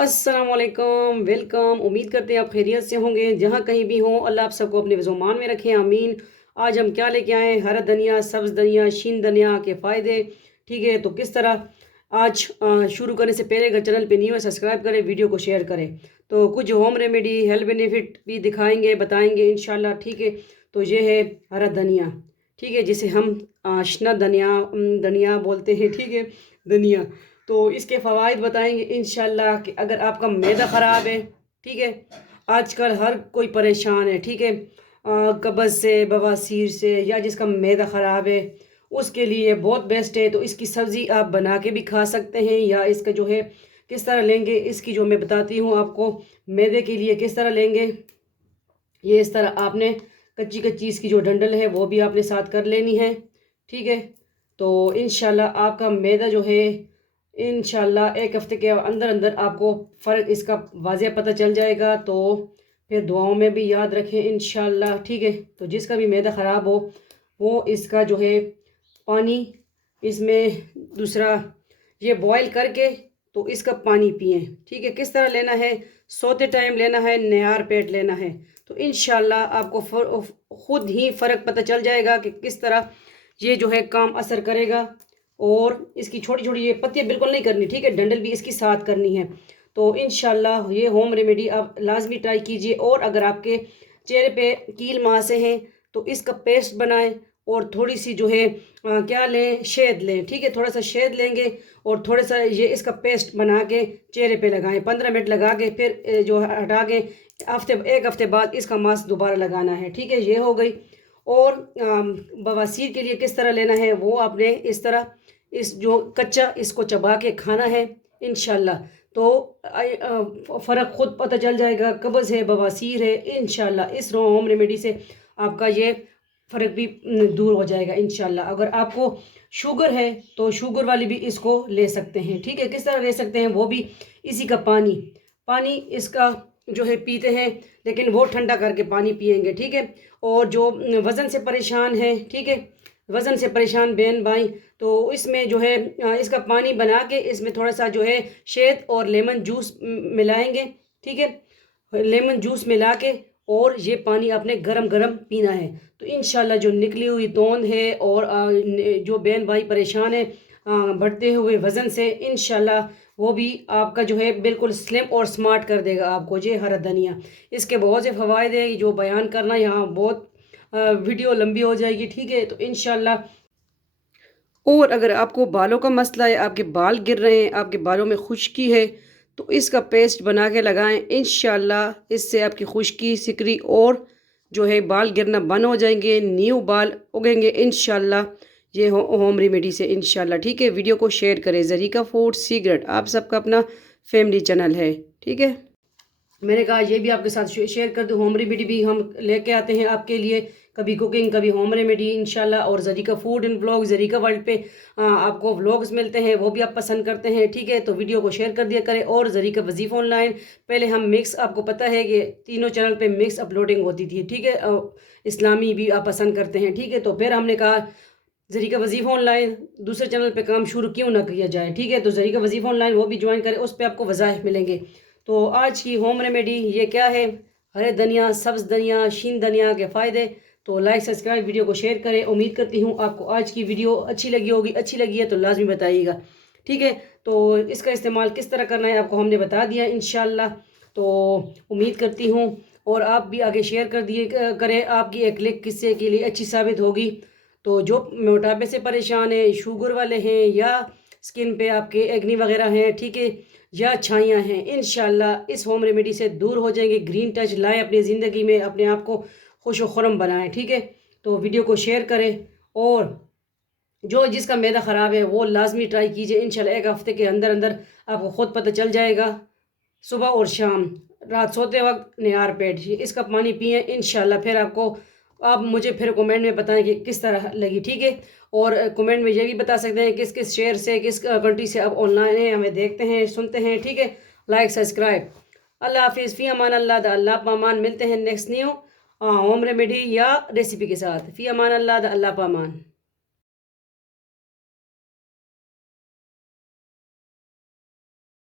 अस्सलामुअलैकुम, वेलकम। उम्मीद करते हैं आप खैरियत से होंगे जहाँ कहीं भी हों। अल्लाह आप सबको अपने ज़ुमान में रखें, आमीन। आज हम क्या लेके आए? हरा धनिया, सब्ज़ धनिया, शीन धनिया के फ़ायदे। ठीक है, तो किस तरह आज शुरू करने से पहले अगर चैनल पे न्यू है सब्सक्राइब करें, वीडियो को शेयर करें। तो कुछ होम रेमेडी, हेल्थ बेनिफिट भी दिखाएंगे, बताएंगे इंशाल्लाह। ठीक है, तो ये है हरा धनिया। ठीक है, जिसे हम अशना धनिया धनिया बोलते हैं। ठीक है, धनिया। तो इसके फ़वाइद बताएंगे इंशाल्लाह कि अगर आपका मैदा ख़राब है, ठीक है, आजकल हर कोई परेशान है। ठीक है, कब्ज़ से, बवासीर से, या जिसका मैदा ख़राब है उसके लिए बहुत बेस्ट है। तो इसकी सब्ज़ी आप बना के भी खा सकते हैं, या इसका जो है किस तरह लेंगे इसकी जो मैं बताती हूँ आपको। मैदे के लिए किस तरह लेंगे, ये इस तरह आपने कच्ची कच्ची इसकी जो डंडल है वो भी आपने साथ कर लेनी है। ठीक है, तो इंशाल्लाह आपका मैदा जो है इंशाल्लाह एक हफ्ते के अंदर अंदर आपको फ़र्क इसका वाज़ेह पता चल जाएगा। तो फिर दुआओं में भी याद रखें इंशाल्लाह। ठीक है, तो जिसका भी मैदा ख़राब हो वो इसका जो है पानी इसमें दूसरा ये बॉयल करके तो इसका पानी पिएं। ठीक है, किस तरह लेना है? सोते टाइम लेना है, निहार पेट लेना है। तो इंशाल्लाह आपको ख़ुद ही फ़र्क पता चल जाएगा कि किस तरह ये जो है काम असर करेगा। और इसकी छोटी छोटी ये पत्तियाँ बिल्कुल नहीं करनी, ठीक है, डंडल भी इसकी साथ करनी है। तो इंशाल्लाह ये होम रेमेडी आप लाजमी ट्राई कीजिए। और अगर आपके चेहरे पे कील मुहासे हैं तो इसका पेस्ट बनाएं। और थोड़ी सी जो है क्या लें, शहद लें। ठीक है, थोड़ा सा शहद लेंगे और थोड़ा सा ये इसका पेस्ट बना के चेहरे पे लगाएं। 15 मिनट लगा के फिर जो हटा के एक हफ्ते बाद इसका मास्क दोबारा लगाना है। ठीक है, ये हो गई। और बवासीर के लिए किस तरह लेना है वो आपने इस तरह इस जो कच्चा इसको चबा के खाना है इंशाल्लाह। तो फ़र्क ख़ुद पता चल जाएगा। कब्ज़ है, बवासीर है, इंशाल्लाह इस होम रेमेडी से आपका ये फ़र्क भी दूर हो जाएगा इंशाल्लाह। अगर आपको शुगर है तो शुगर वाली भी इसको ले सकते हैं। ठीक है, किस तरह ले सकते हैं वो भी इसी का पानी पानी इसका जो है पीते हैं, लेकिन वो ठंडा करके पानी पिएंगे। ठीक है, और जो वज़न से परेशान है, ठीक है, वज़न से परेशान बहन भाई, तो इसमें जो है इसका पानी बना के इसमें थोड़ा सा जो है शहद और लेमन जूस मिलाएंगे। ठीक है, लेमन जूस मिला के और ये पानी आपने गरम गरम पीना है। तो इंशाल्लाह जो निकली हुई तोंद है और जो बहन भाई परेशान है बढ़ते हुए वज़न से, इंशाल्लाह वो भी आपका जो है बिल्कुल स्लिम और स्मार्ट कर देगा आपको। ये हरा धनिया, इसके बहुत से फ़वाइद हैं जो बयान करना यहाँ बहुत वीडियो लंबी हो जाएगी। ठीक है, तो इंशाल्लाह। और अगर आपको बालों का मसला है, आपके बाल गिर रहे हैं, आपके बालों में खुश्की है, तो इसका पेस्ट बना के लगाएं। इंशाल्लाह इससे आपकी खुश्की, सिकरी और जो है बाल गिरना बंद हो जाएंगे, न्यू बाल उगेंगे इंशाल्लाह ये होम रेमेडी से इंशाल्लाह। ठीक है, वीडियो को शेयर करें। जरीका फूड सीक्रेट आप सबका अपना फैमिली चैनल है। ठीक है, मैंने कहा ये भी आपके साथ शेयर कर दूँ। होम रेमेडी भी हम लेके आते हैं आपके लिए, कभी कुकिंग कभी होम रेमेडी इंशाल्लाह। और Zarika food and vlog, Zarika world पे आपको व्लॉग्स मिलते हैं, वो भी आप पसंद करते हैं। ठीक है, तो वीडियो को शेयर कर दिया करें। और जरीका वजीफ़ा ऑनलाइन, पहले हम मिक्स, आपको पता है कि तीनों चैनल पे मिक्स अपलोडिंग होती थी। ठीक है, इस्लामी भी आप पसंद करते हैं। ठीक है, तो फिर हमने कहा जरीका वजीफ़ा ऑनलाइन दूसरे चैनल पे काम शुरू क्यों ना किया जाए। ठीक है, तो जरीका वजीफ़ा ऑनलाइन वो भी ज्वाइन करें, उस पर आपको वज़ाइफ मिलेंगे। तो आज की होम रेमेडी ये क्या है? हरे धनिया, सब्ज़ धनिया, शीन धनिया के फ़ायदे। तो लाइक सब्सक्राइब, वीडियो को शेयर करें। उम्मीद करती हूँ आपको आज की वीडियो अच्छी लगी होगी। अच्छी लगी है तो लाजमी बताइएगा। ठीक है, तो इसका इस्तेमाल किस तरह करना है आपको हमने बता दिया इंशाल्लाह। तो उम्मीद करती हूँ और आप भी आगे शेयर कर दिए करें। आपकी एक लिंक किस्से के लिए अच्छी साबित होगी। तो जो मोटापे से परेशान है, शुगर वाले हैं, या स्किन पे आपके एक्नी वगैरह हैं, ठीक है, या छाइयाँ हैं, इंशाल्लाह इस होम रेमेडी से दूर हो जाएंगे। ग्रीन टच लाएं अपनी ज़िंदगी में, अपने आप को खुश व खुरम बनाएं। ठीक है, तो वीडियो को शेयर करें। और जो जिसका मैदा ख़राब है वो लाजमी ट्राई कीजिए इंशाल्लाह। एक हफ्ते के अंदर अंदर आपको ख़ुद पता चल जाएगा। सुबह और शाम, रात सोते वक्त निहार पेट इसका पानी पिए इंशाल्लाह। फिर आपको आप मुझे फिर कमेंट में बताएं कि किस तरह लगी। ठीक है, और कमेंट में ये भी बता सकते हैं किस किस शहर से, किस कंट्री से आप ऑनलाइन हैं, हमें देखते हैं, सुनते हैं। ठीक है, लाइक सब्सक्राइब। अल्लाह हाफिज़, फ़ी अमान अल्लाह, अल्लाह पामान। मिलते हैं नेक्स्ट न्यू होम रेमेडी या रेसिपी के साथ। फ़ी अमान अल्लाह, अल्लाह पामान।